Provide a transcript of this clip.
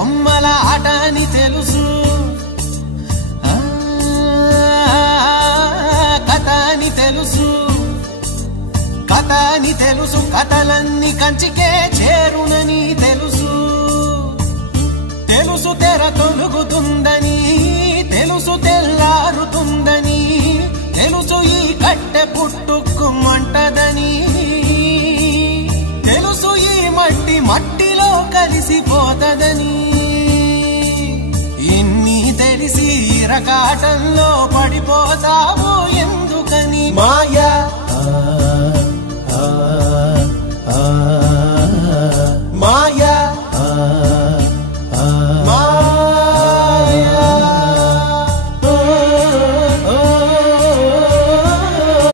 బొమ్మల ఆట అని తెలుసు, కథ అని తెలుసు, కథ అని తెలుసు, కథలన్నీ కంచికే చేరునని తెలుసు, తెలుసు తెర తొలుగుతుందని, తెలుసు తెల్లారుతుందని, తెలుసు ఈ కట్టె పుట్టుకుమంటదని, తెలుసు ఈ మట్టి మట్టిలో కలిసిపోతదని, ఇన్ని తెలిసి రకాటంలో పడిపోతావు ఎందుకని? మాయ